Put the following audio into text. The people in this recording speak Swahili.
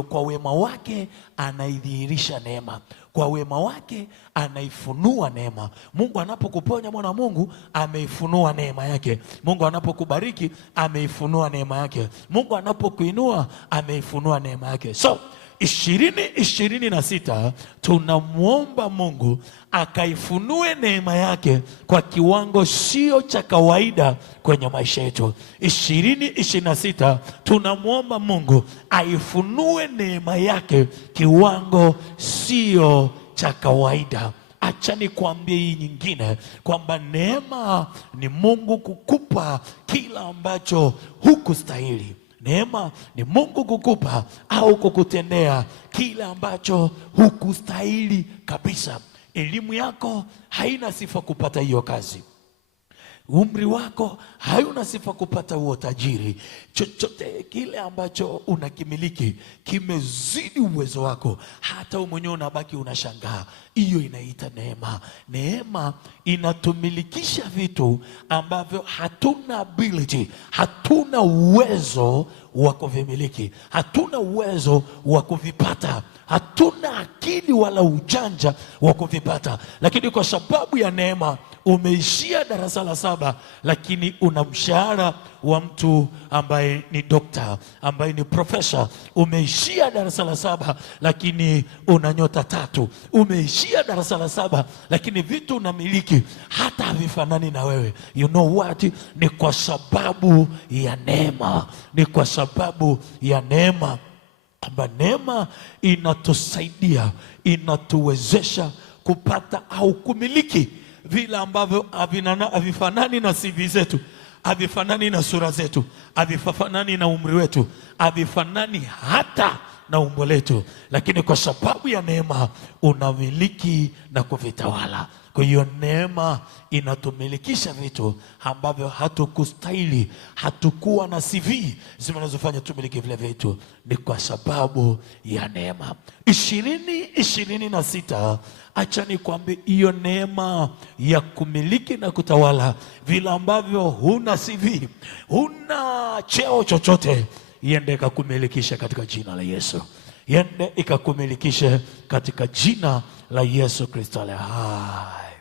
Kwa wema wake anaidhihirisha neema, kwa wema wake anaifunua neema. Mungu anapokuponya mwana Mungu, ameifunua neema yake. Mungu anapokubariki, ameifunua neema yake. Mungu anapokuinua, ameifunua neema yake. So 2026 tunamwomba Mungu akaifunue neema yake kwa kiwango sio cha kawaida kwenye maisha yetu. 2026 tunamwomba Mungu aifunue neema yake kiwango sio cha kawaida. Acha nikwambie hii nyingine, kwamba neema ni Mungu kukupa kila ambacho hukustahili. Neema ni Mungu kukupa au kukutendea kila ambacho hukustahili kabisa. Elimu yako haina sifa kupata hiyo kazi. Umri wako hauna sifa kupata huo tajiri. Chochote kile ambacho unakimiliki kimezidi uwezo wako, hata wewe mwenyewe unabaki unashangaa. Hiyo inaita neema. Neema inatumilikisha vitu ambavyo hatuna ability, hatuna uwezo wa kuvimiliki, hatuna uwezo wa kuvipata, hatuna akili wala ujanja wa kuvipata. Lakini kwa sababu ya neema, umeishia darasa la 7 lakini una mshahara wa mtu ambaye ni dokta, ambaye ni profesa. Umeishia darasa la 7 lakini una nyota 3. Umeishia darasa la 7 lakini vitu unamiliki hata havifanani na wewe. You know what? Ni kwa sababu ya neema. Ni kwa sababu ya neema. Kwamba neema inatusaidia, inatuwezesha kupata au kumiliki vile ambavyo havifanani na CV zetu, havifanani na sura zetu, havifanani na umri wetu, havifanani hata na umbo letu, lakini kwa sababu ya neema unamiliki na kuvitawala. Kwa hiyo neema inatumilikisha vitu ambavyo hatukustahili, hatukuwa na CV zinazofanya tumiliki vile vitu. Ni kwa sababu ya neema. 2026 acha nikwambie, hiyo neema ya kumiliki na kutawala vile ambavyo huna CV, huna cheo chochote, iende ikakumilikisha katika jina la Yesu. Iende ikakumilikisha katika jina la Yesu Kristo aliye hai.